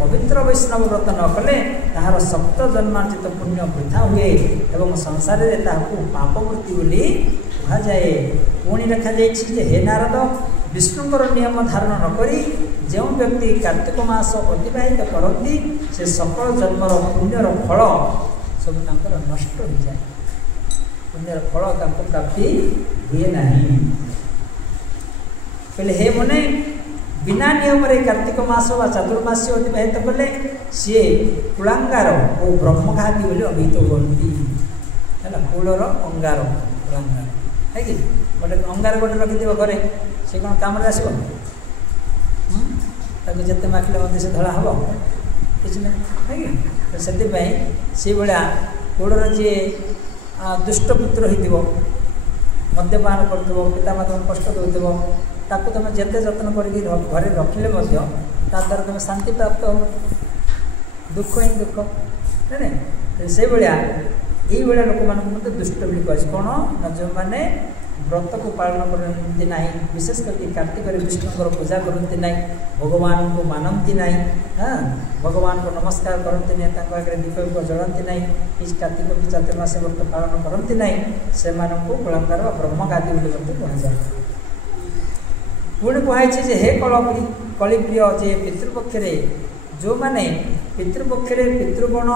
पवित्र वैष्णव व्रत न कले ताहार सप्त जन्मार्जित पुण्य वृथा हुए एवं संसार में ताकू पापमूर्ति बोली कह जाए। पुणी लिखा जाए हे नारद विष्णुकर नियम धारण न करी जो व्यक्ति कार्तिक मास अतिबाहित करती से सकल जन्मर पुण्यर फल सब नष्ट हो जाए। पुण्यर फल प्राप्ति हुए ना। पहले हे मने बिना नियम रे कार्तिक मास व चतुर्मास्य अतिबाहित कले सी कुलांगार और ब्रह्मघाती बोली अभिहित होती है। कूलर अंगार कुलांगार है कि गोटे अंगार गोटे रखिथ घरे सी कौन कम आसो जिते माखिले मत से धड़ा हम किसी ना है कि से भाया कूलर जी दुष्टपुत्र हो मद्यपान कर पितामाता कष्ट दौव ताकू तुम जिते जत्न कर घरे रखिले द्वारा तुम शांति प्राप्त हो। दुख ही दुख है से भाया ये लोक मानक दुष्ट भी कह कौन ना जो मैंने व्रत को पालन करती ना विशेष करके कार्तिक विष्णुकर पूजा करती ना भगवान को मानती ना। हाँ भगवान को नमस्कार करती ना आगे दीप जलाती ना कि कार्तिक की चतुर्मास व्रत पालन करती ना से कुलांगार ब्रह्मघाती कहुए। पुणी कहुई हे कलिप्रिय जे पितृपक्ष जो मैंने पितृपक्ष पितृगण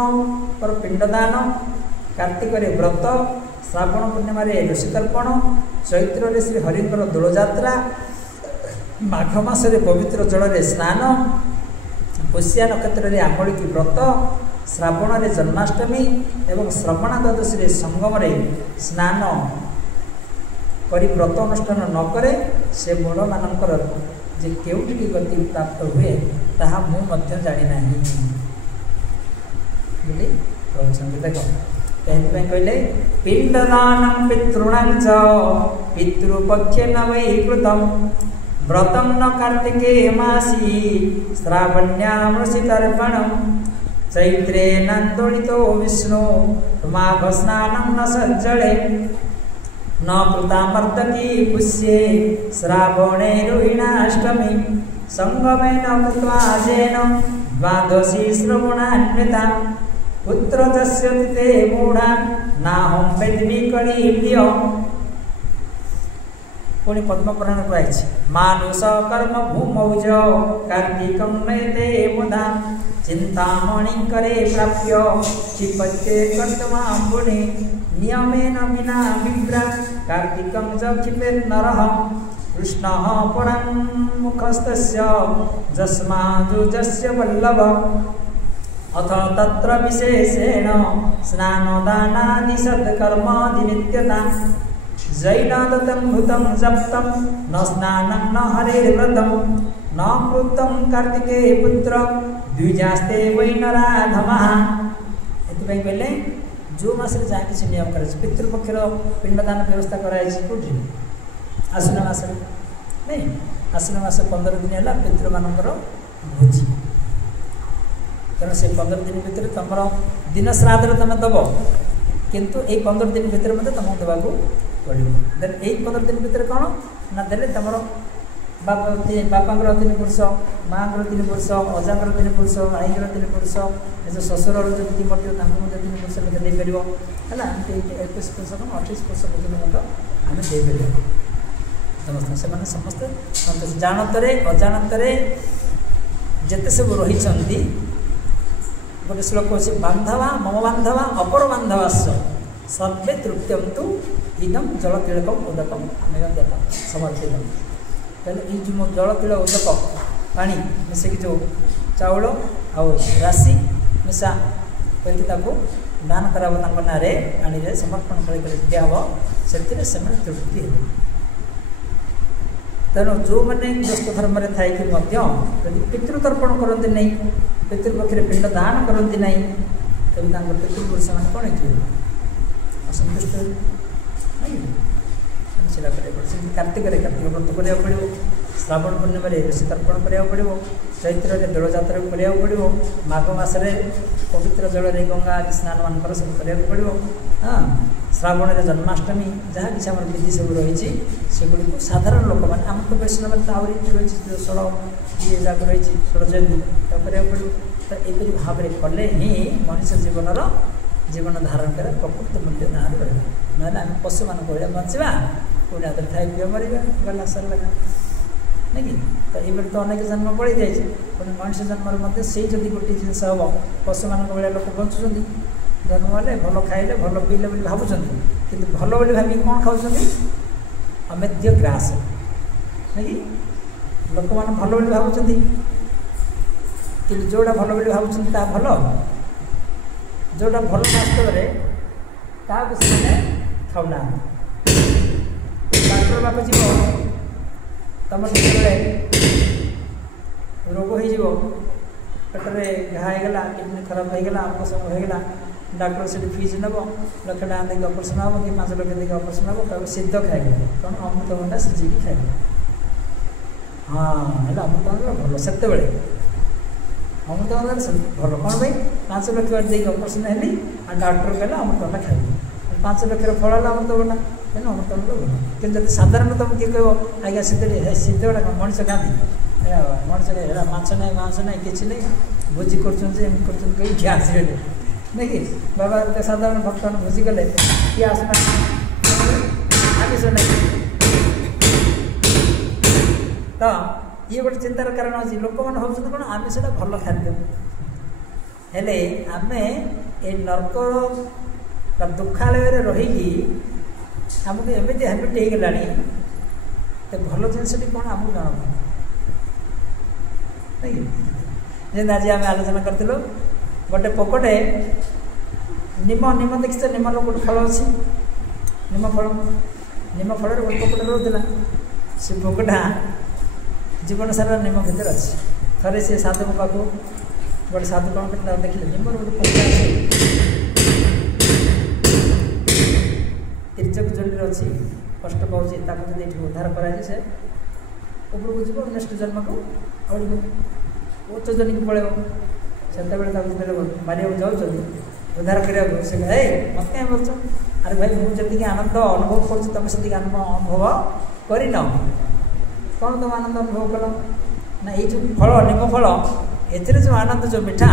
पर पिंडदान कार्तिक व्रत श्रावण पूर्णिम ऋषि तर्पण चैत्र में श्री हरिंकर दोलयात्रा माघ मासरे पवित्र जल में स्नान पुष्या नक्षत्र में आमलिकी व्रत श्रावण में जन्माष्टमी एवं श्रवणा द्वादशी संगम स्नान करी व्रत अनुष्ठान न करे से मूढ़ मानकर जे केउठी गति प्राप्त हुए ताहा मु मध्य जानी नाही बोली कहउछन्ति। देखो कहले पिंडदानं पितॄणां च पितृपक्षे न वै कृतं व्रतं न कार्तिके मासी श्रावण्यामृषि तर्पणं चैत्रे नन्दोलितो विष्णु माघ स्नानं न सज्जले न कृतामर्दकी पुष्ये श्रावणे रोहिणाष्टमी संगमेन कृत्वा जेन द्वादशी श्रवणान्विता पुत्र दस्यति ते मूढ़ा नाहं वेद्मि कलिप्रिय। पुणी पद्मपुराण कही मानुष कर्म भूमौज कार्तिकं नयते मुदा चिंतामणि करे प्राप्य क्षिपत्ये कर्तमाम्बुनि नियमेन विना विभ्रा कार्तिकं च क्षिपेत् नरः कृष्णः परं मुखस्तस्य जस्मादुजस्य वल्लभ अथ तत्र विशेषेण स्नानदानादि सत्कर्मादिनित्यता जैनादतं भूतं जप्तं न स्नानं न हरेर्व्रतं न कृतं कार्तिके पुत्र द्विजास्ते वै नराधमः। एथिपाई कहले जो मास जहाँ किसी नियम कर पितृपक्षर पिंडदान व्यवस्था कराई कौटी आश्विन मास नहीं आश्विन मास 15 दिन है पितृ मानकर भोजी तेना से 15 दिन भितर तुम दिन श्राद्ध तुम दब किंतु ये 15 दिन भितर मत तुम देवा पड़ो देन यही 15 दिन भितर कौन ना देले तुम बापा 3 पुरुष माँ 3 पुरुष अजा 3 पुरुष आई 3 पुरुष निज शशुर जो मटे 3 पुरुष देपर है 21 पुरुष 28 पुरुष पर्यटन आम देपर समस्त से समस्ते जानतरे अजाणतरे जिते सब रही गोटे श्लोक अच्छे बांधवा मम बांधवा अपर बांधवास सर्वे तृप्यंतु इदम जलतिलकम उदकम आमेय समर्पित। पहले ये जो जलतिल उदक पानी मिसेक जो चाउल आउ राशि मिसा करके दान कराब ना आनी समर्पण कर दिहब से तृप्ति हे। तेणु जो मैंने गृहस्थ धर्म में थी पितृतर्पण करते नहीं पितृपक्ष पिंड दान करती ना तेज पितृपुरुष मैंने कौन हो असंतुष्ट कार्तिक व्रत करा पड़ो श्रावण पूर्णिम ऋषि तर्पण करा पड़ो चैत्र में दोलयात्रा करा पड़ो माघ मसरे पवित्र जल गंगा आदि स्नान मान सब करा पड़ो। हाँ श्रावण जन्माष्टमी जहाँ किसी आम विधि सब रही सेगुड़ी साधारण लोक मैंने आम तो वैष्णव आहरी रही 16 ये जाक रही 16 जयंती पड़ो तो यपरी भाव में कले ही मनुष्य जीवन धारण कर प्रकृत मूल्य ना रहा ना आम पशु मान भाया बचा पुणी आदर खाई पी मरवा गला सर लगा नहीं कि तो ये तो अनेक जन्म पड़ जाए पुणी मनुष्य जन्म से जदि गोटे जिनस हम पशु मान भाया लोक बचुं जन्म हेले भल खाइले भल पीले बोली भावुं कि भल बोली भावी कौन खाऊँ अमेद्य ग्रास नहीं लोक मैंने भल बोली भावुं कि जोड़ा भल बोली भावुं भल जोड़ा भल वास्तव में क्या खाऊना डाक्टर पाक जीव तुम रोग हो पेटरे घाईगला किडनी खराब होगा अमुक सब होगा डाक्टर से फीस नब लक्ष टाँग देखिए ऑपरेशन हम कि 5 लाख देखिए ऑपरेशन हम कभी सिद्ध खाइए कौन अमृतभंडा सिझिकी खाइए हाँ है अमृतभंडा भल से अमृतभंडा भल कौन भाई 5 लाख देखिए ऑपरेशन है और डॉक्टर कहला अमृतभंडा खाइए 5 लाख फल है अमृतभंडा तेना अमृतभंडा भल कि साधारण तुम किए कह आज्ञा सिद्ध गुड़ा मनीष खाती मनीष माछ ना मांस ना कि भोजी कर ग्यास नहीं कि बाबा साधारण भक्त भोजी कले किए आसना आमिष नहीं तो ये गोटे चिंतार कारण अच्छी लोक मैंने भावुं कौन आमिषटा भल खाद्य हेले आम ए नर्क दुखालय रहीकि आमको एमती हैबिट हो गला तो भल जिनसटी कौन आमको जाना नहीं आज आम आलोचना करूँ गोटे पोकटे निम देखिए निमर गोटे फल अच्छी निम फल गोटे पोकटे रोला से पोकटा जीवन सारा निम भितर अच्छी थे से साधु पाक गोटे साधु कौन कर देखिए निमर गोटे पोकटा तिर्जक जोड़ी अच्छी कष्ट पाँच जब ये उद्धार कराए से उपरको जीव नेक्स्ट जन्म को उच्च जन को पड़े से मारे जाऊँ उद्धार करने से मत क्या बोल अरे भाई मुझे आनंद अनुभव कर तुम से आनंद अनुभव कर कौन तुम आनंद अनुभव कल ना ये जो फल निम फल ए जो आनंद जो मिठा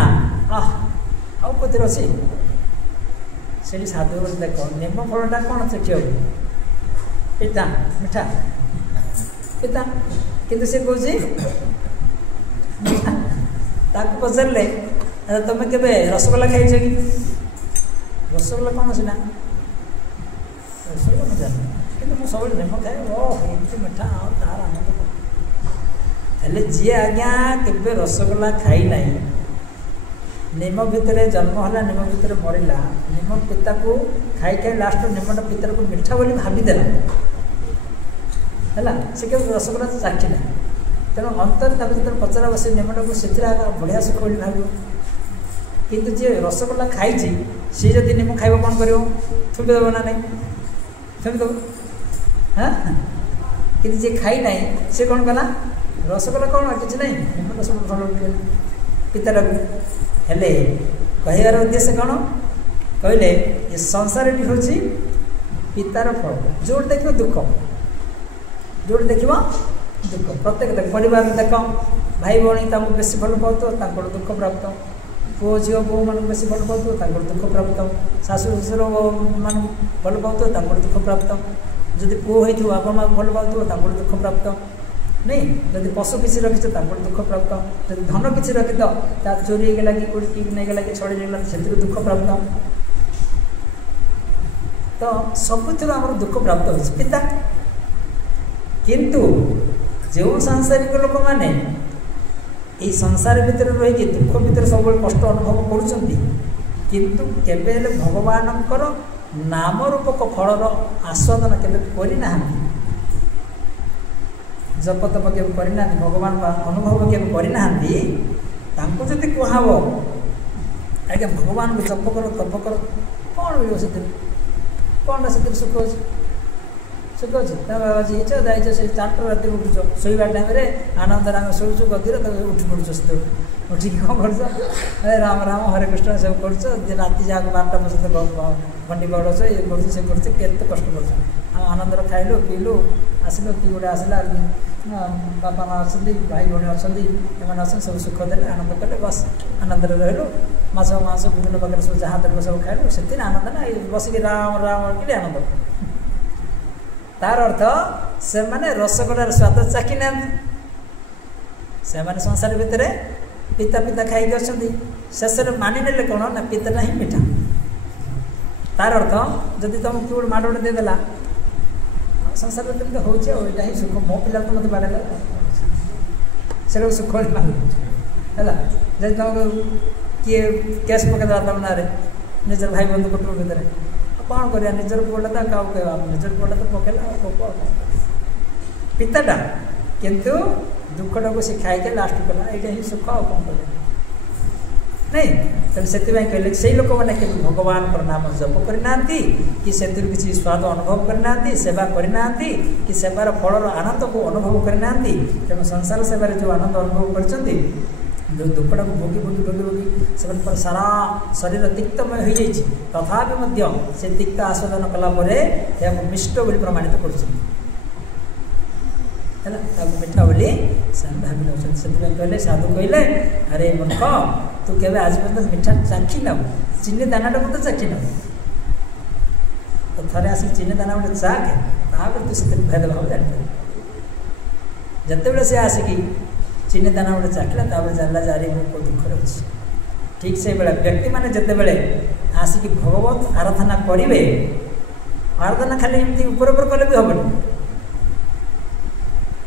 आउ कथि अच्छी से साधु देख निम फलटा कौन चखियो पिता मिठा पिता किंतु से कौन ताक पचारे तुम के रसगोला खाई कि रसगोला कौन सीना रसगोला जान कि मुझे सब निम खाए ओह मिठा तार आनंद हेले जी आज्ञा के रसगोला खाई ना निम भितर जन्म है निम भितर मरला निम पिता को खाई खाई लास्ट निमटा पिता को मिठा बोली भावीदेला है से केवल रसगोला तो चाखिला तेणु अंतर जो पचरा बस निमटा को से बढ़िया सुख बोली भाव किंतु जी रसगोला खाई सी जदि निम खाइब कौन कर थुपीदेव ना नहीं थुपीदेव हाँ कि जी खाई ना सी कौन कला रसगोला कौन कि नहीं निमटा सब भल पिता हेले कहबार उद्देश्य कौन कहले ये संसार हूँ पितार फल जो देख दुख जो देख दुख प्रत्येक देख परिवार देख भाई भाई तक बेसी भल पाऊ दुख प्राप्त पुओ झील बो मान बेसी भल पाऊ दुख प्राप्त शाशु शशुर मान भल पाऊ दुख प्राप्त जदि पुओ हो बापा माँ भल पाऊ दुख प्राप्त नहीं जदि पशु किसी रखी दुख प्राप्त जब धन किसी रखी तो चोरी होगा कि कोई नहीं गला कि छड़ी गला से दुख प्राप्त तो सबुथ आम दुख प्राप्त हो पिता किंतु जो सांसारिक लोक मैंने ये संसार भितर रही दुख भितर सब कष्ट अनुभव करुँच केबे भगवान नाम रूपक फलर आस्वादन केना जप तप के करना भगवान अनुभव के करना जदि कहब आज्ञा भगवान को जप कर तप कर कौन मिले से कौन से सुख अच्छे सुख अच्छे जाइए जाइए से 4टा राति उठुच शोवा टाइम आनंद आम शोचु गदीर उठी पड़ुच से उठिक कौन कर राम राम हरे कृष्ण सब कर राति जहाँ 12टा पर्यंत घंटी गड़ाच ये कर केते कष्ट कर आनंद खाइलु पीलु आसिलु कि गोटे आसला बापा माँ अच्छा भाई भाई अच्छा एम सब सुख देते आनंद कले बस आनंद रहिलु माछ मांस विभिन्न प्रकार सब जहाँ देव सब खाइलु से आनंद ना बसिक राम राम कि आनंद तार अर्थ से माने रसगोलार स्वाद चाखी ना से माने संसार भितर पिता पिता खाई अच्छा शेष में मानिने कौन ना पिताटा ही मीठा तार अर्थ जदि तुम किए गोटे माड़ गोटे देदेला संसार में तुम हो ही सुख मो पिला तो मत बाड़े से सुख है जब तुमको किए केस पकड़ा तुम ना निजर भाई बंधु कुटुंब भितर कौन कर निजर पुआटा तो क्या कह निजर पुआटा तो पकेला पिताटा किंतु दुखटा को सी खाई लास्ट कला यहाँ ही सुख आ कौन कर नहीं तेणु से कहले से लोक मैंने भगवान नाम जप करना कि से किसी स्वाद अनुभव करना सेवा करना कि सेवार फलर आनंद को अनुभव करना तेणु संसार सेवार जो आनंद अनुभव कर जो दुखटा को भोगी भोगी भोगी भोगी से सारा शरीर तिक्तमय हो जाए तथापि से तिक्त आस्वादन कलापर मिष्ट बोली प्रमाणित कर मीठा बोली भावी नौ से कहले साधु कहले अरे मूर्ख तू केवे आज पर्यटन मीठा चाखी ना चीनी दानाटा मत चाखी ना तो थे आसिक चीनी दाना गोटे चाखे तापर तू से भेदभाव जापर जिते से आसिकी चीनी दाना गोटे चाखला जानला जारी को दुख रही ठीक से बेला व्यक्ति मैंने जिते बड़े आसिकी भगवत आराधना करेंगे आराधना खाली एमती ऊपर कले भी हेनी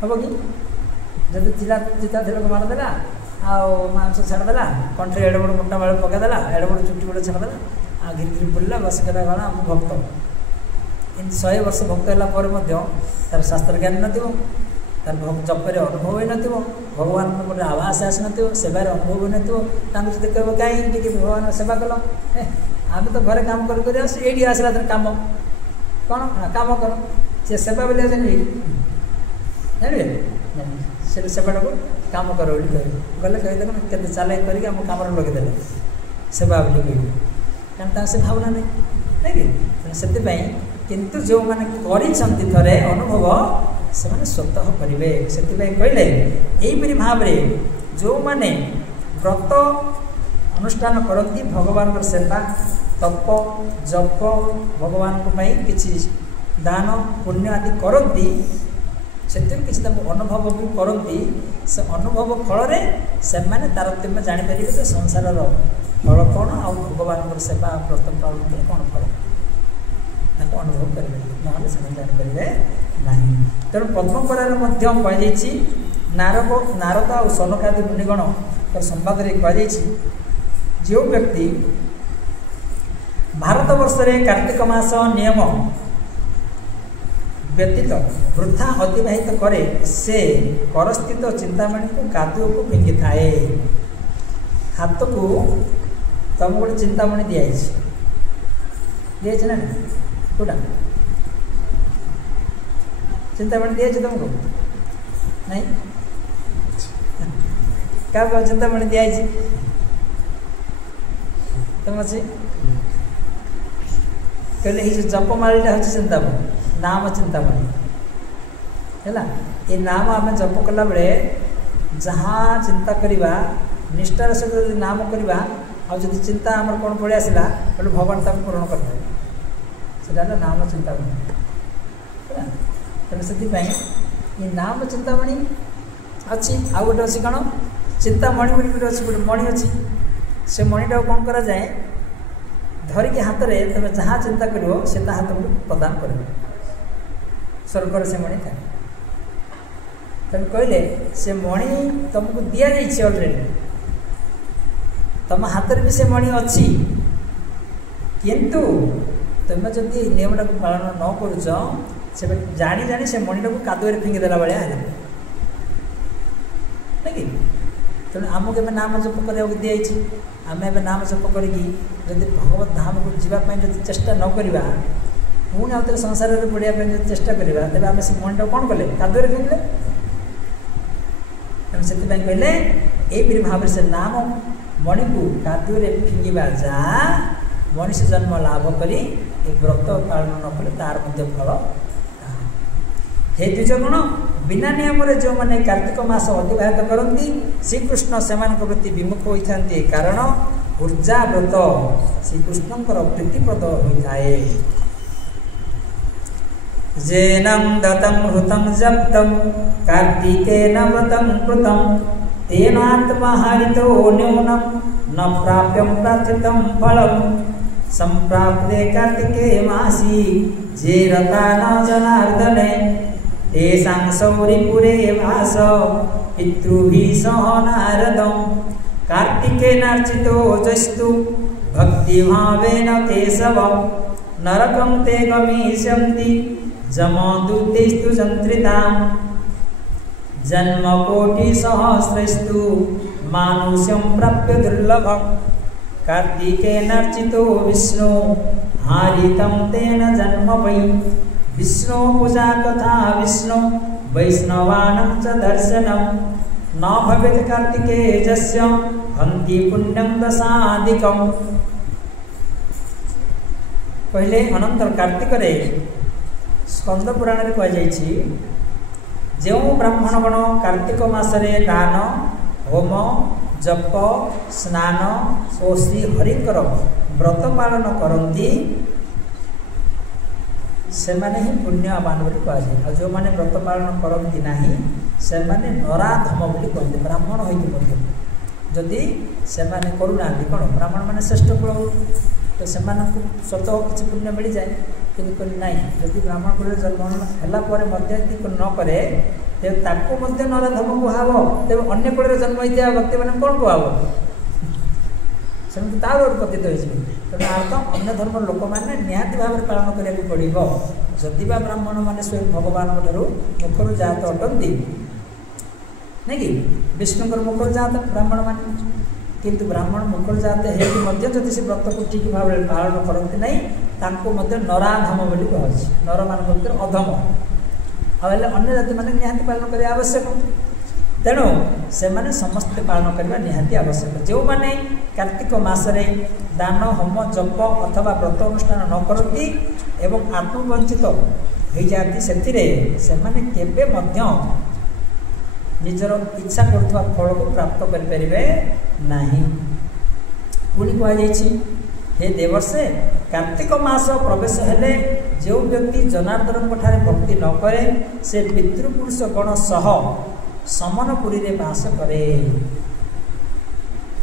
हम कि जब चिता चिता लोक मारदेला आंस छाड़देला कंठे एड़ बड़ मोटा बाल पकईदेला एड़ बड़ चुटी गोटे छाड़देला आ घिरी घिरी बुलला बस कहला कौन आम भक्त इन 100 वर्ष भक्त है तार शास्त्र ज्ञान नथिबो तार जपर अनुभव ही नथिबो भगवान गोटे आभास आस नथिबो सेवार अनुभव ही नथिबो तांको जदि कहबो कहीं टिके भगवान सेवा कल आम तो घरे काम कर ये आसला काम कौन काम कर से सेवा बोले जानवे जानवे से सेवाटा को काम कर गले कहीदे के चालाक करके आम कम लगेदे सेवा बोली कह कारण से भावना नहीं कि से किंतु जो मैंने थे अनुभव से स्वतः करेंगे से कहले यहीपरि भाव जो मैंने व्रत अनुष्ठान करती भगवान सेवा तप जप भगवान को किसी दान पुण्य आदि करती से किसी अनुभव भी करती से अनुभव फल से तारतम्य जापर तो संसार फल कौन आ भगवान सेवा व्रत पालन कले कौन फल अनुभव करेंगे ना जापर ना तेणु पद्मपुराण कहुई नारद आ सनकादि मुनिगण संवाद कहुई जो व्यक्ति भारत वर्ष कार्तिक मास नियम व्यतीत वृथा अतिवाहित करे से करस्थित चिंतामणि को कादुओ को फिंगी थाए हाथ को तुम गोटे चिंतामणि दिखाई ना कौटा चिंतामणि दिखाई तुमको नहीं क्या चिंतामणि दिखाई तुम अच्छे कहले ये जपमालीटा हूँ चिंतामणि नाम चिंतामणि है ये नाम आम जप कला बेले जहाँ चिंता करवा निष्ठार सहित नाम करवा आदि चिंता आम कौन पड़े आसला बोले भगवान तक पूरण करते से नाम चिंतामणि है तेणु से ये नाम चिंतामणि अच्छी आ गए अच्छी कौन चिंतामणि बोली गोटे अच्छी गोटे मणि अच्छी से मणिटा कौन करा जाए धरिकी हाथ में तुम जहाँ चिंता कर हाथ को प्रदान कर स्वर्गर से मणि था तेणु कहले से मणि तुमको दि जाइए अलरेडी तुम हाथ में भी से मणि अच्छी किंतु तुम जदि नियमटा को पालन न कर जानी जानी से मणिटा को कादुए फिंगिदेला भाया है कि तेणु आमको एवं नाम जप करने दिखाई आम ए नाम जप करी भगवत धाम को जावाई जब चेष्टा न करवा पुणी आउ थे संसार में पढ़ाई जो चेष्टा करवा तेज आम से मणिटा कौन कले कादुए फिंगिले तेणु से कहले एपरि भाव से नाम मणि को कादुरे फिंगिबा जा मनुष्य जन्म लाभ करी ए व्रत पालन न कले तार मध्य फल। हे द्विजगण बिना नियम जो मैंने कार्तिक मास अतिबाहित करती श्रीकृष्ण से प्रति विमुख होता कारण ऊर्जा व्रत श्रीकृष्णकर प्रीतिप्रद होता है। जेनं दत्तं हृतं जप्तं कार्तिकेन व्रतं कृतं तेनात्महारितो न्यूनं न प्राप्यं प्रार्थितं फलम् संप्राप्ते कार्तिके मासी जे रता न जनार्दने तेषां सौरिपुरे वास पितृभिः सह नारदं कार्तिकेनार्चितो जस्तु भक्तिभावेन केशव नरकं ते गमिष्यन्ति जमदूतैस्तु जन्त्रिताम् जन्मकोटिसहस्रैस्तु मानुष्यं प्राप्य दुर्लभम् कार्तिकेनार्चितो विष्णु हारितं तेन जन्म वै विष्णु पूजा कथा विष्णु वैष्णवानां च दर्शनं न भवेत् कार्तिके जस्य हन्ति पुण्यं दशाधिकम्। पहले अनंतर कार्तिक रे स्कंद पुराण रे कह जायछि जो ब्राह्मणगण कार्तिक मासरे दान होम जप स्नान और श्री हरिकर व्रत पालन करती से माने ही पुण्यवान बोली कहुए। जो मैंने व्रत पालन करती ना से माने नराधम बोली कहते ब्राह्मण होती जदि से माने करूना कौन ब्राह्मण माने श्रेष्ठ कुल तो से स्वतः किसी पुण्य मिल जाए कि ना जदि ब्राह्मण कुल जन्म है न करे ताको नराधम कह तेज अन्य कूल जन्म होता व्यक्ति मैंने कौन कह सेमती तार कथित होती तेना तो अन्य धर्म लोक मैंने निहाती भाव में पालन करा पड़ो जदि ब्राह्मण मैंने स्वयं भगवान मुखर जात अटंती नहीं कि विष्णुकर मुखर जात ब्राह्मण मैंने किंतु ब्राह्मण मुखर जात होती से व्रत को ठीक भाव में पालन करती नहीं नराधम बोली कह नर मान अधम आने अन्य जाति मैंने निहाती पालन करने आवश्यक तेणु से माने समस्ते पालन करने निहाती आवश्यक। जो माने कार्तिक मासरे दान होम जप अथवा व्रत अनुष्ठान न करती एवं आत्मवंचित हो जाती से माने केबे मध्य निजर इच्छा करुवा फल को प्राप्त करें नहीं। पुणी कहुई हे देवर्षे कार्तिक मास प्रवेश हेले जो व्यक्ति जनार्दन ठारे भक्ति न करे से पितृपुरुष गण सह समनपुरी रे बास करे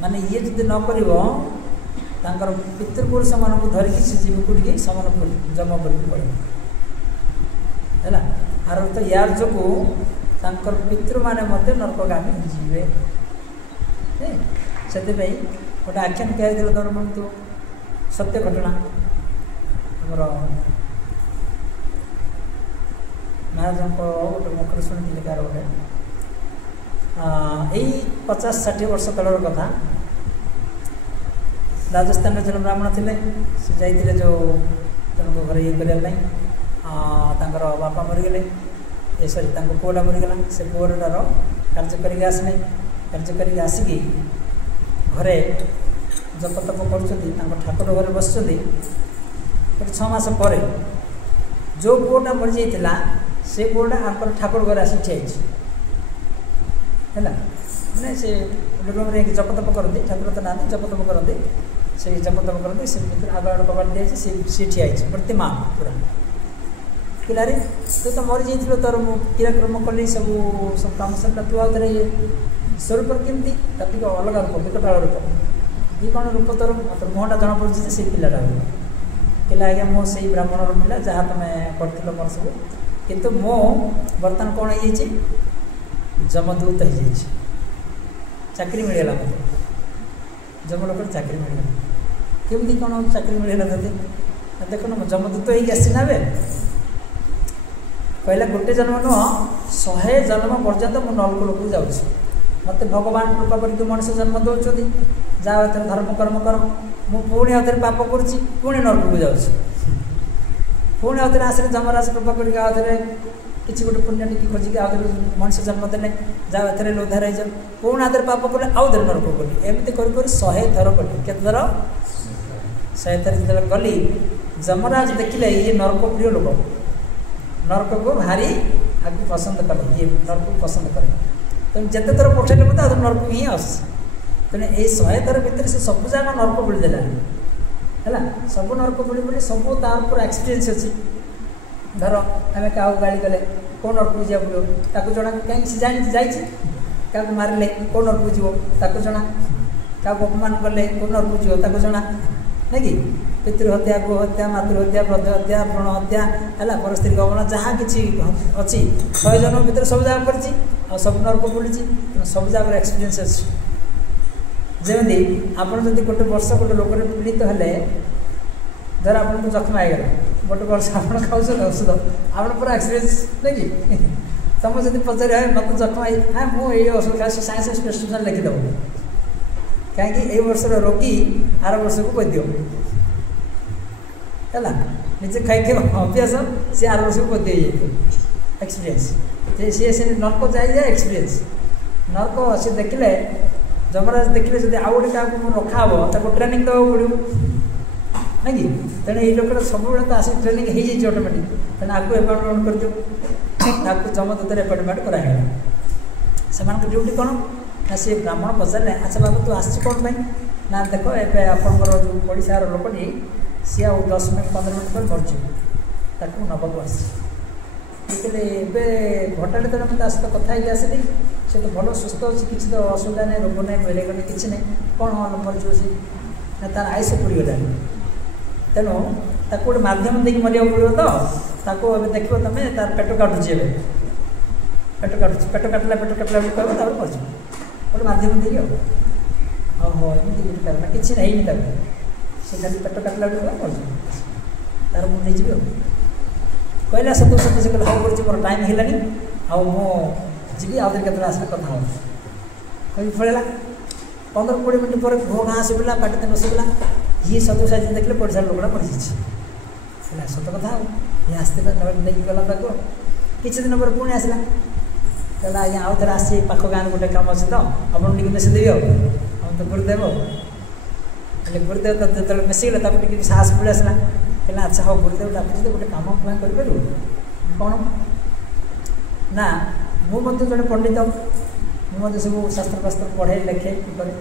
माने ये जदि न करिवो तांकर पितृपुरुष मान को धरिकी से जीव को समनपुरी जमपुरी पड़े है आर तो यार जो तांकर पितृ माने मध्य नरकगामी जीवे से गोटे आख्यान कह धर्म तो सत्य घटना आमर महाराज गोटे मुखर शुणी कार गोटे यही 50-60 वर्ष तलर कथा राजस्थान जन ब्राह्मण थे से जाते जो जन घर ये करने बापा मरीगले सरी पुआटा मरीगला से पुआटार कार्य करके आसने कार्य करके आसिकी घरे जप तप कर ठाकुर घर बस 6 मास पर जो पुआटा मरी जाता से पुआटा आंकर ठाकुर घर आसी ठिया है मैंने से रूम रे जप तप करती ठाकुर तो ना जप तप करती से जप तप करती से आग आड़ कबाड़ दिखाई सी ठिया प्रतिमा पूरा पिला तू तो मरी जाइए तोर क्रियाक्रम कली सब काम सरला तू आउे स्वरूप केमती अलग रूप विकटाल रूप ये कौन रूप तोर मतलब मुहटा जना पड़ी से पिलाटा पिला आज्ञा मो से ब्राह्मण पिला जहाँ तुम कर मोर सब कितु मो बर्तमान कौन हो जमदूत हो चाकरी मिलगला मत जमलोक चाकरी मिलगला केमती कौन चाकरी मिलगला तक देख जमदूत होना कहला गोटे जन्म नुह 100 जन्म पर्यंत मु नलकूल को जाऊँ मत भगवान कृपा करके मनुष्य जन्म दौरान जाओ धर्म कर्म कर मुझे आउे पाप करुँच पुणी नरक को जाऊँ पुणी आउे आसरे जमराज कृपा करके किसी गोटे पुण्य टी खोजिक आउ मनुष्य जन्म देने जाओ एथरे उद्धार हो पुणी आदर पाप कले आउ थे नरक गली एमती कर 100 थर गली केत थर 100 थर जो गली जमराज देखिले ये नरक प्रिय लोक नरक को भारी आगे पसंद कले ये नरक को पसंद करे तेणु जिते थर पठेले मत नरक ही आस तेणु ये 100 थर भितर से सब जाक नरक बुलदेला है सब नरक बुली सब तार एक्सपीरियंस अच्छी धर आम क्या गाड़ी गले कौ नरक को जाए ताको जना कहीं से क्या मारे कौ नरक को जीव जना क्या अपमान कले कौ नरक को जीव जना ना कि पितृहत्या गो हत्या मातृहत्या वृद्ध हत्या भ्रूण हत्या है परस्त्री गमन जहाँ कि अच्छी 100 जन भर सब जगह कर सब नरक बुली सब जगह एक्सपीरियंस अच्छी जमी आपड़ जब गोटे वर्ष गोटे लोक पीड़ित हेले धर आपको जख्म आईगला गोटे वर्ष आप खाऊँ औषध आप पूरा एक्सपीरियंस नहीं कि तुम जब पचार मत जख्म आई हाँ मुझे औषध खा साइंस प्रेसक्रिप्शन लिखिदेव कहीं वर्ष रोगी आर वर्ष को वैद्य है निजे खाई अभ्यास सी आर वर्ष को वैद्य एक्सपीरियंस सी नर्क जाए एक्सपीरियंस नर्क सी देखिले जमराज देखिले जब आउ गोटे क्या रखा हे ट्रेनिंग देवा पड़ो ना कि तेणु ये लोक सब तो आस ट्रेनिंग हो जाए ऑटोमेटिक तेणु आपको एपॉइंटमेंट कर दियो आपको जमदूत एपॉइंटमेंट कराला से ड्यूटी कौन ना सी ब्राह्मण पचारे अच्छा बाबू तू आस कौन पाई ना देख ए आपंकर जो ओडार लोकटी सी आ 10 मिनट 15 मिनट पर मरजी नबाक आसले घंटाटे तेज मैं सहित कथा आसली से तो भल सुस्थ अच्छी किसी तो असुविधा नहीं रोग नहीं बेले गले किसी नहीं कौन मरज सी ना तार आयुष पड़गला तेणु ताको गोटे मध्यम देख मरिया पड़ो तो देखो तुम तार पेट काटुची पेट काटला कह मरज गोटे मध्यम देख ओहो एमती गोटे कारण किसी नहीं से खाली पेट काटला मरज तार मुझे जी कहला सब सब से हाँ कर मोर टाइम है जी आउे के आसले कथा कहीं पड़ेगा 15-20 मिनट पर घो घाँ शुभिला पाटी न शुभिला ये सतु साइज देखले पड़ोसा लोकटा मरी जाए सत कथा ये आसला नहीं गला किसी दिन पर पुणी आसला कहला आज्ञा आउ थे आसी पाख गाँव गोटे कम अच्छे तो आपको टी मिसेदेवी हम तो गुरुदेव गुरुदेव तो जो मिसेगले तक साहस पड़े आसला कहला अच्छा हाँ गुरुदेव डाकुचे गोटे कम कर कौन ना मुझे जड़े पंडित मुझे सब शास्त्र फास्त्र पढ़े लिखे करे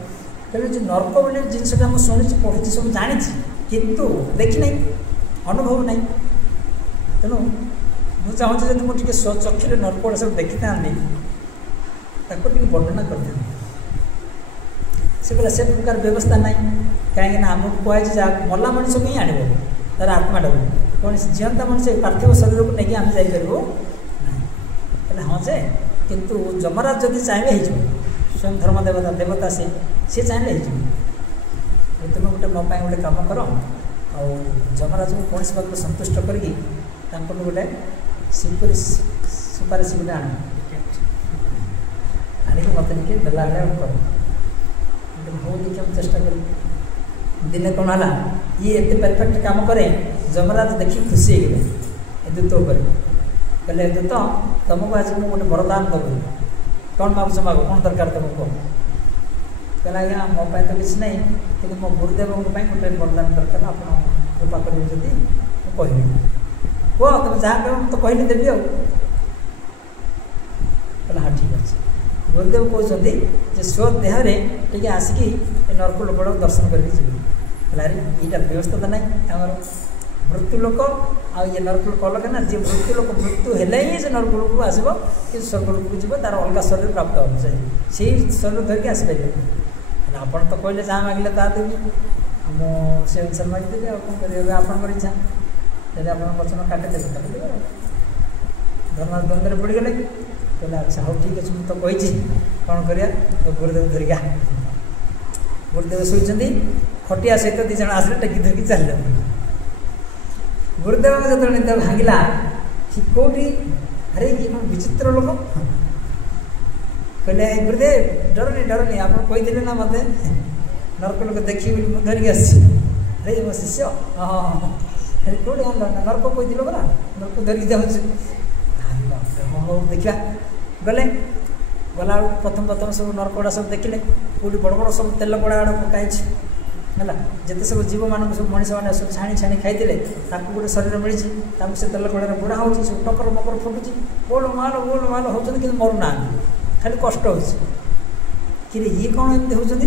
तेणु जो नर्क बोले जिनसा मुझे शुणी पढ़ी सब जानी किंतु देखी ना अनुभव ना तेणु मुझे चाहूँ जब मुझे स्वचक्षुरे नर्क गुड़ा सब देखी था वर्णना कर से प्रकार व्यवस्था ना कहीं आमको कहुए मल्ला मनुष्य को ही आण तार आत्माटा कौन जीवंता मनुष्य पार्थिव शरीर को लेकिन आम जापर ना हाँ जे किंतु जमराज जदि चाहिए स्वयं धर्म देवता देवता सी चाहिए तुम गोटे मो गोटे कम कर जमराज को कौन बात संतुष्ट करके गोटे सुपारिश गोटे आण आनिक मत टे देला कर हूँ देखिए चेष्टा कर दिने कौन है ये एत परफेक्ट काम करे जमराज देखिए खुशी हो गए दूत पर कहले दूत तुमको आज मुझे गोटे वरदान देवी कौन मागुच माग कौन दरकार तुमको कहला आज्ञा मो तो किसी ना कि मो गुरुदेव गोटे वरदान दरकार आप कृपा करेंगे जदि मुझे कह तुम जहाँ कह तो कहली देवी हाँ ठीक अच्छे गुरुदेव कहते स्व देहरे टे आसिकी नरक लोकटा दर्शन करके जी यहाँ व्यवस्था तो ना आम मृत्यु लोक आ ये नरक लोक अलग ना जी मृत्यु लोक मृत्यु हेले ही से नरक लोक को आसो कि स्वर्गलोक को जीव तार अलग शरीर प्राप्त हो से शरीर धरिक आसपारे आप तो कहले जहाँ मागिले ता देवी मुझे अनुसार मागिदेवी आ कौन करेंगे आपंकर इच्छा जब आप वचन काटिदेवे धर्म द्वंद्व पड़गले कहले अच्छा हाँ ठीक अच्छे मुझे तो कही कौन करा तो गुरुदेव धरिका गुरुदेव शोचती खटिया सहित दीज आसले टेकी धरिकी चल गुरुदेव जो निद भांगला कौटी अरे ये कौन विचित्र लोक कहले गुरुदेव डरनी आप कही ना मत नरक लोक देखी धरिकी अरे मो शिष्य हाँ अरे कौटी नरक कही परा नरक धरिकी जाऊँ हौ देखा गले गला प्रथम प्रथम सब नरक गुड़ा सब देखिले कौटी बड़ बड़ सब तेल गुड़ा गुड़ा पकाई है जिते सब जीव मान सब मनीष मैंने सब छाणी छाणी खाई गोटे शरीर मिली से तेल गुड़ा बुढ़ा हो सब टकर मकर फुटुची बोल माल होती कि मरुना खाली कष्ट हो ये कौन एमती होती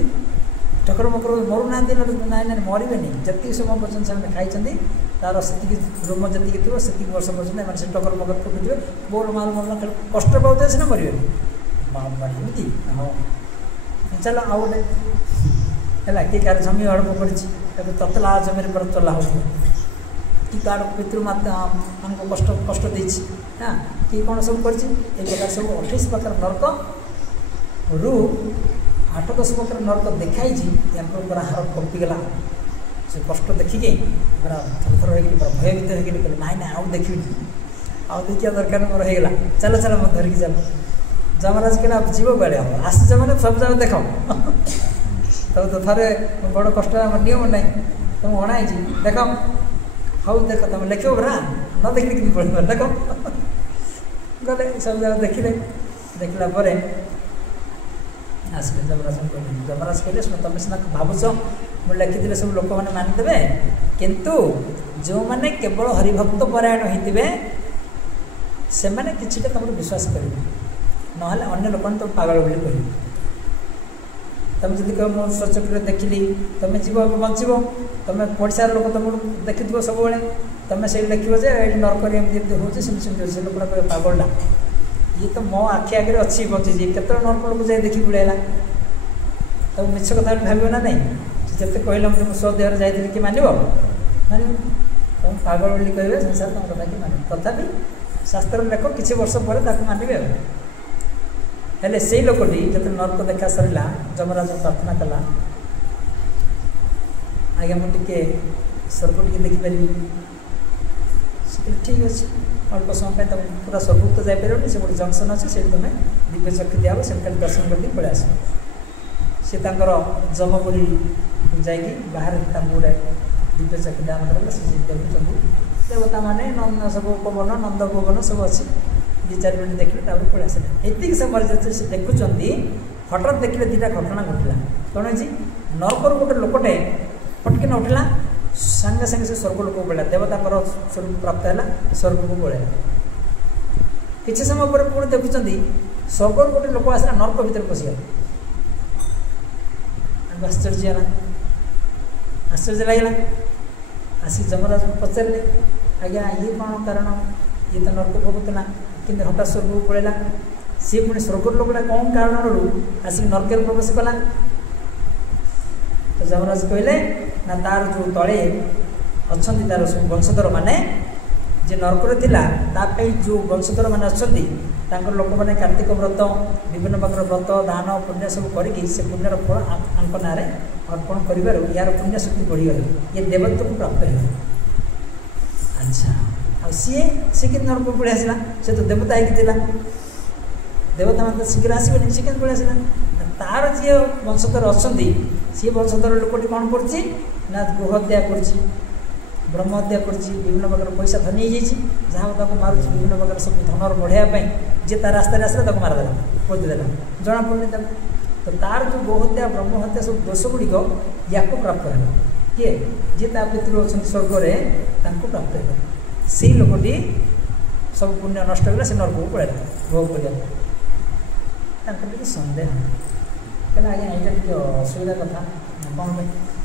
टकर मकर मरुना ना ना मरवे जी समय पर्यटन से खाई तार से रोम जी थी से वर्ष पर्यटन से टकर मकर फुटुवे बोल माल मरुना खाली कष्ट पाते सीना मरवे एमती हाँ चल आउ गोटे है किए कार जमी हड़प कर ततला जमी पर चला हो कि कार पितृमाता मान कष्ट कष्ट देती हाँ कि कौन सब कर प्रकार सब 28 प्रकार नरक रु 8-10 प्रकार नरक देखाई हार कंपीगला से कष्ट देखिके पूरा थर थर हो भयभीत हो ना ना आउ देखी आउ देखा दरकार मोर होगा चल चल मैं धरिकी चल जमराज कहला जीव बेड़े हम आस मैंने सब जगह देख तब तो थे बड़ कष्ट नियम ना तुम अणाई देख हाँ देख तुम लिख बरा न देखिले कि पढ़ देख गले सब जगह देखिले देखला आसले जमराज कहले जमराज कहले तुम सीना भावुच मुझे लिखी सब लोक मैंने मानिदेवे किंतु जो मैंने केवल हरिभक्त परायण होते से मैंने किछिटा तुम विश्वास करेंगे ना अन्य लोक तुम पागल बोली कह तुम जब कह मो सचक्षुरे देखिली तुम जीव बचब तुम पड़शार लोक तुम देखि सब तुम से लिख ये नरक एमती हो से लोक कह पागलटा ये तो मो आखि आगे अच्छी बची केत नरक लोक जाए देखी बुड़ेला तुम मिछ कथा भाव ना नहीं जिते कहले तुम स्वदेह जाइए कि मानव मान तुम पागल बोली कहे संसार तुम कथा कि मान तथापि शास्त्र लेख किसी वर्ष पर मानवे हेले से लोकटी जो नरक देखा सरला जमराज प्रार्थना कला आज्ञा मुझे स्वर्ग टी देखिपारि ठीक अच्छे अल्प समय तुम पूरा स्वर्ग तो जापर से गोटे जंक्शन अच्छे से तुम दिव्य चक्षु दिया से दर्शन करके पलि आस सी जमपुरी जाकि बाहर गोटे दिव्य चक्षु दान कर देखुं देवता माने नंद सब पवन नंद पवन सब अच्छी 2-4 मिनट देखिले पलि आसले एति समय से देखुं हठात देखिले 2टा घटना घटला कौन है नरक गोटे लोकटे पटकिन उठला सागे सागे से स्वर्ग लोक पड़ा देवता स्वरूप प्राप्त है स्वर्ग को पलैला किसी समय पर पुणी देखुं स्वर्ग गोटे लोक आसला नरक भितर पशिगला आश्चर्य लगे आसी जमराज को पचारे आज्ञा ये कौन कारण ये तो नरक भोगुला कि हठात स्वर्ग को पलैला सी पुणी स्वर्ग लोकटा कौन कारण आसिक नरक प्रवेश कला तो जमराज कहले ना तार जो तले अच्छा तार वंशधर माने जे नरक थिला जो वंशधर मैंने अच्छा लोक मैंने कार्तिक व्रत विभिन्न प्रकार व्रत दान पुण्य सब करके से पुण्यर फल आंक ना अर्पण कर यार पुण्य शक्ति बढ़ीगला ये देवत्व को प्राप्त है। अच्छा आ सी कि नरक पलि आसला से तो देवता होगी देवता मान तो शीघ्र आसबे सी के पलि आसला तार जी वंशधर अच्छा सी वंशधर लोकटी कौन कर गोहत्या कर ब्रह्म हत्या कर विभिन्न प्रकार पैसा धनी जहाँ मारूँ विभिन्न प्रकार सब धनर बढ़ाई जी तार रास्तार आसला मारदेला पोतीदेला जना पड़नी तो तार जो गोहत्या ब्रह्म हत्या सब दोष गुड़िक या प्राप्त है किए जी पितृ अच्छा स्वर्ग में प्राप्त है से लोकटी सब पुण्य नष्ट होगा से नरक को पलैला भोग कर सन्देह कहना आज्ञा यहाँ असुविधा कथा कौन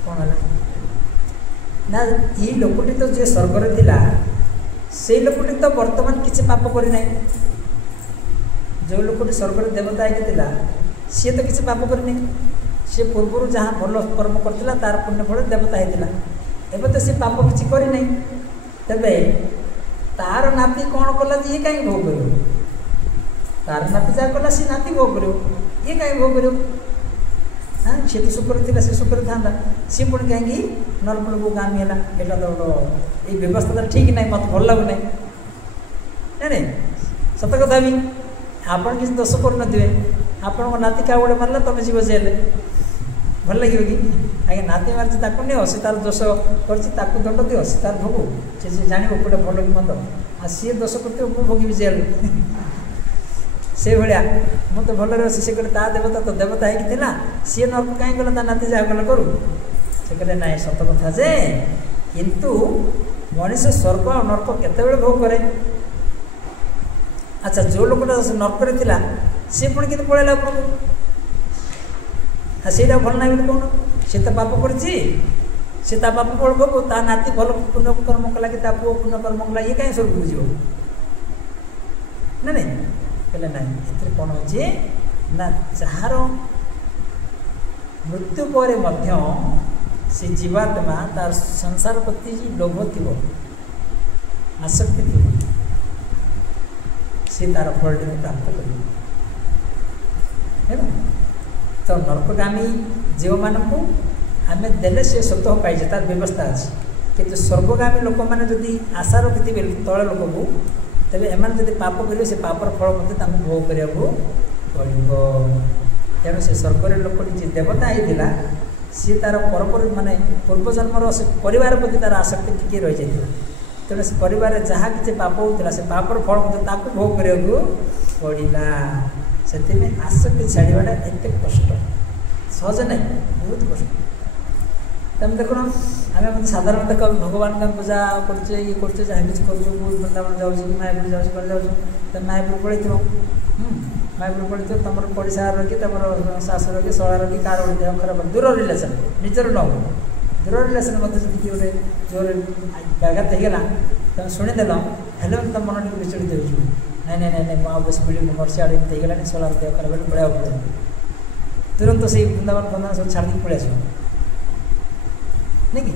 कौन है ना ये लोकटी तो जे स्वर्ग थिला से लोकटी तो वर्तमान किसी पाप करना जो लोकटी स्वर्ग देवता होता सी तो किसी पाप करनी सी पूर्व जहाँ भल कर्म करता तार पुण्य फल देवता होता एवं तो सी पाप किसी करना तेरे तार नाती कौन कला ये कहीं भोग कर तार नाती जहाँ कला सी नाती भोग कर ये कहीं भोग कर हाँ सी तो सुखर थी से सुखर था सी पुणी कहीं नरक लोक गामी है यहाँ तो ये व्यवस्था ठीक ना मत भल लगुना नहीं सत कथा भी आपड़ किसी दोष कर आपण नाती क्या गोटे मारला तुम जीव जेल भल लगे कि आगे नाती मार्च ताक नियो से तार दोष कर दंड दियो से तार भोगू से जान गोटे भल कि मंद आ सी दोष करते भोगी जेल से भाया मु तो भलरे अच्छी से कहले ता देवता तो देवता है सी नर्क कहीं गला ता नाती जहाँ गला करू से कहले ना सत कथा जे किंतु मनुष्य स्वर्ग और नर्क केते भोग करे। अच्छा जो लोकटा नर्क थिला सी पुणी कि पलैला उपरको ସେଇଟା ଭଲ ନାହିଁ ବୋଲି କହୁନ ସେ ତ ପାପ କରିଛି ସେ ତା ପାପ ଫଳ ଭୋଗ ତା ନାତି ଭଲ ପୁଣ୍ୟ କର୍ମ କଲା କି ତା ପୁଅ ପୁଣ୍ୟ କର୍ମ କଲା ଇଏ କାହିଁ ସ୍ୱର୍ଗକୁ ଯିବ ନା ନାଇଁ କହିଲେ ନାଇଁ ଏଥିରେ କ'ଣ ହେଉଛି ନା ଯାହାର ମୃତ୍ୟୁ ପରେ ମଧ୍ୟ ସେ ଜୀବାତ୍ମା ତାର ସଂସାର ପ୍ରତି ଲୋଭ ଥିବ ଆସକ୍ତି ଥିବ ସେ ତାର ଫଳଟିକୁ ପ୍ରାପ୍ତ କରିବ ହେଲା। तो नर्कगामी जो मानू आम देले सी स्वतः पाइजे तार व्यवस्था अच्छी किंतु स्वर्गगामी लोक मैंने जदि आशा रखी तले लोक को तेज एम जब पाप करेंगे से पापर फल मत भोग करने को पड़ो तेणु से स्वर्ग लोकटी जी देवता होता सी तार पर माने पूर्वजन्मर से परिवार प्रति तार आसक्ति टिके रही जाता तेणु से परिवार जहाँ किसी पाप होता से पापर फल मत भोग करने को पड़ा से आसक्ति छाड़वाटा एत कष्ट सहज ना बहुत कष्ट तुम देख आम साधारण देख भगवान का पूजा करचे ये करचे जहाँ किसी कर वृंदावन जाऊँ कि मायापुर जाऊँ तुम मायापुर पड़े मायापुर पड़े तुम पड़ोसा कि तुम शाशुर कि शଳାର कि कार देह खराब दूर रिलेसन निजर न हो दूर रिलेसन मत गोटे जोर व्याघात होगा तुम शुणीदेल हेल्ले तुम मन टी विचलित हो नहीं नहीं नहीं माँ बस मिलूनी मोर से आड़े गलानी शଳାର देह खराब है पड़ा पड़े तुरंत से वृंदावन फंदावन सब छाड़ी पड़े आस नहीं कि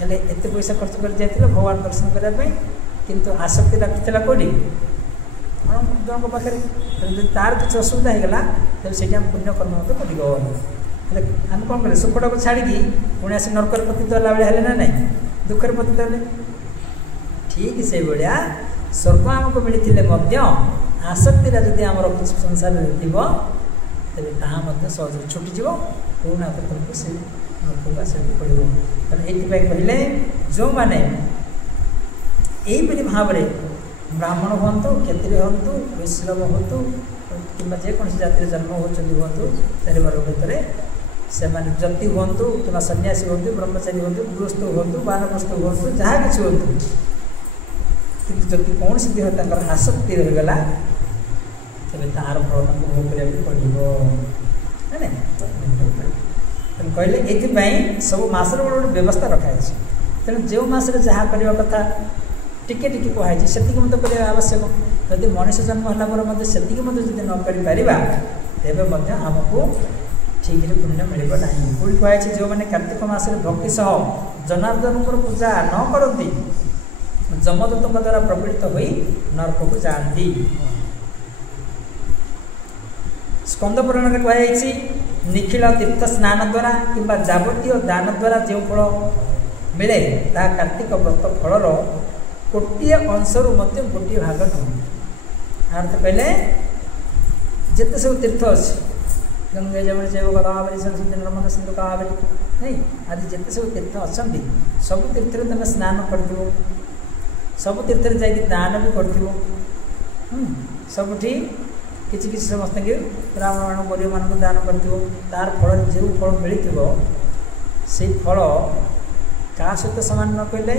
हेल्ले एत पैसा खर्च कर जाइए भगवान दर्शन करने किंतु आसक्ति रखी कौटी जन पाखे तार किसी असुविधा होगा तेज से पुण्य कर्म मत पड़े आम कौन करें सुखटा को छाड़ी पुणी आस नर्कर पतित होला बेले ना ना दुखर पतित हेल्ले ठीक से भाया स्वर्ग आमको मिलते आसक्ति जदि आमर किसी संसार थी तेज ताकि सहज छुटीज पुणा तुमको से नर्क आसक पड़ो तेनाली कहले जो मैंने यहीपरि भाव ब्राह्मण हूँ क्षत्रिय हूँ वैष्णव हूँ कि जेकोसी जाति जन्म होती चारिवर भितर से जति हूँ कि सन्यासी हूँ ब्रह्मचारी हूँ गृहस्थ हूँ बानप्रस्थ हूँ जहाँ कि हूँ कि जब कौन सी देह आसक्ति रहीगला तेज तार फल भोग कर कहले ये सब मसर गोटे व्यवस्था रखाई तेणु जो मसरे जहाँ करने कथा टिके टिके कहुई से मत करवा आवश्यक जदि मनुष्य जन्म होगा से न कर आमको ठीक पुण्य मिलना ना पुणी कहुई जो मैंने कार्तिक मसरे भक्ति सह जनार्दन पूजा न करती जमदूत द्वारा प्रपीड़ित हो नरक को जाती। स्कंद पुराण में कहुई निखिल तीर्थ स्नान द्वारा कि जावतीय दान द्वारा जो फल मिले ता कार्तिक व्रत फलर गोटे अंशरू गोटे भाग नुह अर्थ कहले जिते सब तीर्थ अच्छे गंगे जमुना चैव गोदावरी सरस्वती नर्मदा सिंधु कावेरी नहीं आदि जिते सब तीर्थ अच्छा सब तीर्थ तुम स्नान कर सब तीर्थ जा दान भी कर सबुठी किसी किसी समस्त ब्राह्मण मान गरीब मान दान कर तार फल जो फल मिलती से फल क्या सहित सामान न कहले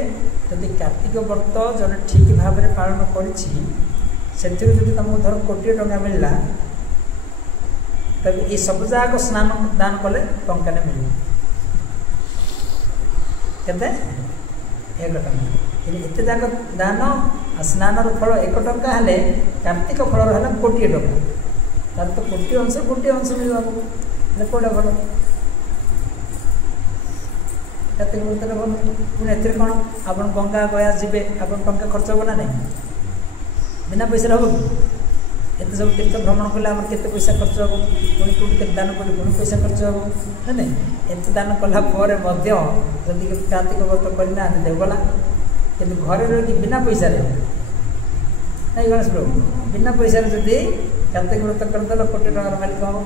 जदि कार्तिक व्रत जन ठीक भाव में पालन कर तुमको धर कोटी टंका मिलला तब ये सब जाक स्नान दान कले टंका ने मिल केते 1 टंका एत जाक दान स्नान फल 1 टंका हेले कार्तिक फल है 1 कोटी टंका तार तो गोटे अंश मिल कौटा भल कार्तिक व्रत भल पुणी ए कौन आप गंगा गया जी आप टंका खर्च हम ना नहीं बिना पैसा हम कि एत सब तीर्थ भ्रमण कले आम के पैसा खर्च हम पुणी कौटी दान कर पुणी पैसा खर्च हम ना एत दान कलापर जदि कार्तिक व्रत करना देवगला कि घरे रही बिना पैसा नहीं गणेश प्रभु बिना पैसा जदि कार्तिक व्रत करदेल कोटी टंकार मालिक हम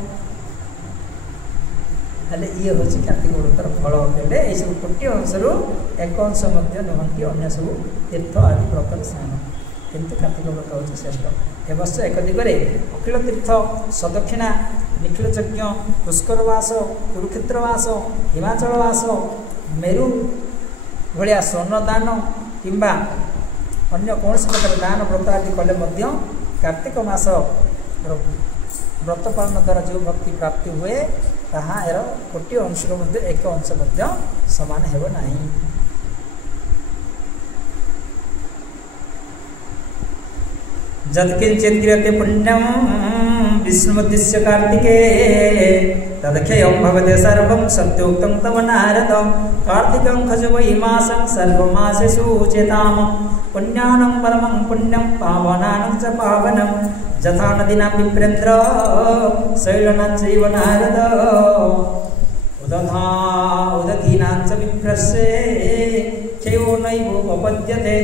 हेल्ले ये हूँ कार्तिक व्रतर फल कहले ये सब कोटी अंशरू 1 अंश नुहति अन्य सब तीर्थ आदि व्रत स्नान किंतु कार्तिक व्रत हूँ श्रेष्ठ। ए वर्ष एक दिगरे अखिल तीर्थ सदक्षिणा निखिल यज्ञ पुष्करवास कुरुक्षेत्रवास हिमाचलवास मेरु भाया स्वर्ण दान किंबा अन्य कौन प्रकार दान व्रत आदि कले कार्तिक मास व्रत पालन द्वारा जो भक्ति प्राप्ति हुए ताहा एर कोटी अंश मध्य एक अंश समान हेब नाही। जत्किंचित् क्रियते पुण्यं विष्णुमुद्दिश्य कार्तिके तदक्षयं भवते सर्वं सत्योक्तं तव नारद। कार्तिकं खजु वै मासं सर्वमासेषु चेताम पुण्यानं परमं पुण्यं पावनानं च पावनं यथा नदीनां विप्रेन्द्र शैलनां चैव नारद उदधीनां च विप्रस्य क्षयो नैवोपपद्यते।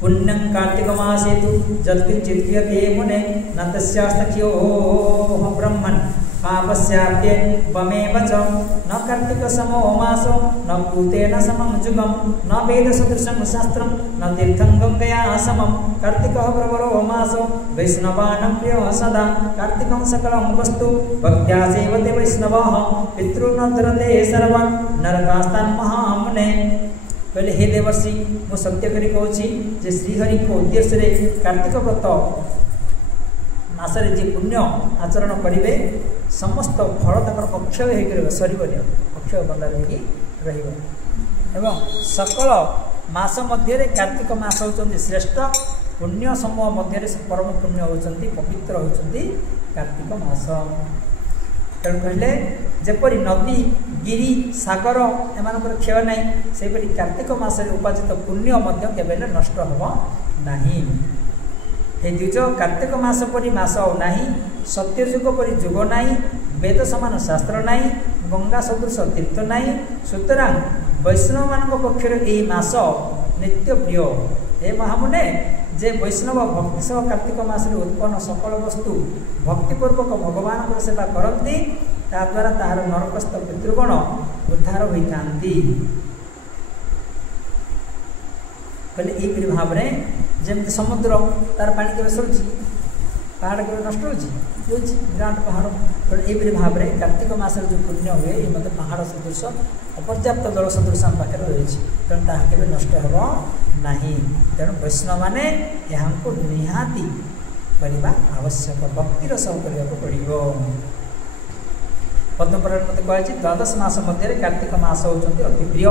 पुण्यं कार्तिकमासे तु यत्किंचित् क्रियते मुने न तस्यास्तख्योः ब्रह्मन् पापस्याप्ये वमेव च। न कार्तिकसमो मासो न पूतेन समं जुगं न वेदसदृशं शास्त्रं न तीर्थं गङ्गया समं। कार्तिकः प्रवरो मासो वैष्णवानां प्रियः सदा कार्तिकं सकलं वस्तु भक्त्या सेवते वैष्णवाः पितॄन् सर्वान् नरकास्तान् महामुने। पहले हे देवर्षि मु सत्य करी कहूँ जे श्रीहरि को उद्देश्य रे कार्तिक व्रत मासरे जे पुण्य आचरण करेंगे समस्त फल तक अक्षय हो सर अक्षय भंडार हो सकल मास मध्य कार्तिक मास होती श्रेष्ठ पुण्य समूह मध्य परम पुण्य होती पवित्र होती कार्तिक मास। तेणु कहले जेपरी नदी गिरी सागर एम क्षय ना से कार्तिक मासरे उपार्जित पुण्य केवे नष्ट हम ना। ये द्विज कार्तिक मास परी मास ना सत्यजुग परी जुग ना वेद समान शास्त्र ना गंगा सदृश तीर्थ ना सुतरां वैष्णव मान पक्षर यही मास नित्य प्रिय। हे महामुने जे वैष्णव भक्ति सह कार्तिक मासरे उत्पन्न सकल वस्तु भक्तिपूर्वक भगवान सेवा करती ताद्वारा ताहार नरकस्थ पितृगण उद्धार होता कहले भाव में जमी समुद्र तार पानी के सरुची पहाड़ के नष्ट हो विराट पहाड़ तेणु यही भाव में कार्तिक मासर जो पुण्य हुए ये मतलब पहाड़ सदृश अपर्याप्त जल सदृश आम पाखे रही तेणु ताहा केवे नष्ट हम ना। तेणु वैष्णव मैंने यहाँ निहाती करने आवश्यक भक्तिर सह करने पड़ो। पद्मपुराण मत कही द्वादश मास मध्य कार्तिक मास होती अति प्रिय।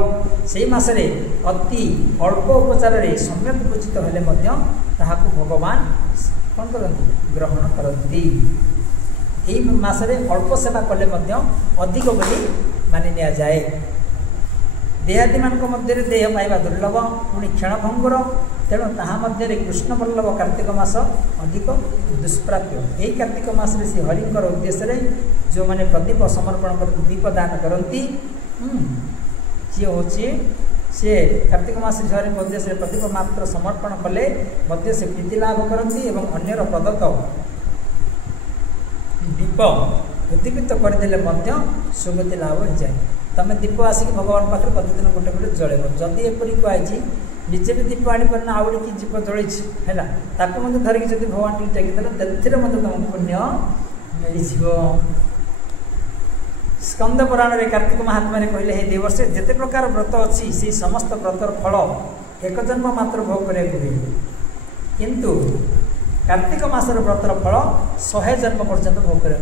से मसरे अति अल्प उपचार सम्यक पूजित हेले भगवान कौन करती ग्रहण करती। यही मसरे अल्प सेवा कले अधिक बोली मानि निया जाए। देहादि मानक मध्य देह पाइबा दुर्लभ पुणी क्षणभंगुर तेणु ताहा मध्य कृष्ण वल्लभ कार्तिक मास अधिक दुष्प्राप्य। यही कार्तिक मास श्री हरिंकर उद्देश्य जो मैंने प्रदीप समर्पण कर दीप दान करती सी हूँ सी कार्तिक मास हरि उद्देश्य प्रदीप मात्र समर्पण कले मध्य से प्रीति लाभ करती एवं अन्यर प्रदत्त दीप उद्दीपित करदे सुगति लाभ हो जाए। तमें दीप आसिक भगवान पाखे प्रतिदिन गोटे गोटे जलेब जदि एपरी कहुई निजे भी दीप आनी पार आउ कि दीप जलि है धरिकी जब भगवान टी टेकिदेले तुमको पुण्य मिल। स्कंद पुराण में कार्तिक महात्मा कहले हे देवर्षे जिते प्रकार व्रत अच्छी से समस्त व्रतर फल एक जन्म मात्र भोग करा हुए किंतु कार्तिक मासर व्रतर फल 100 जन्म पर्यंत भोग करा।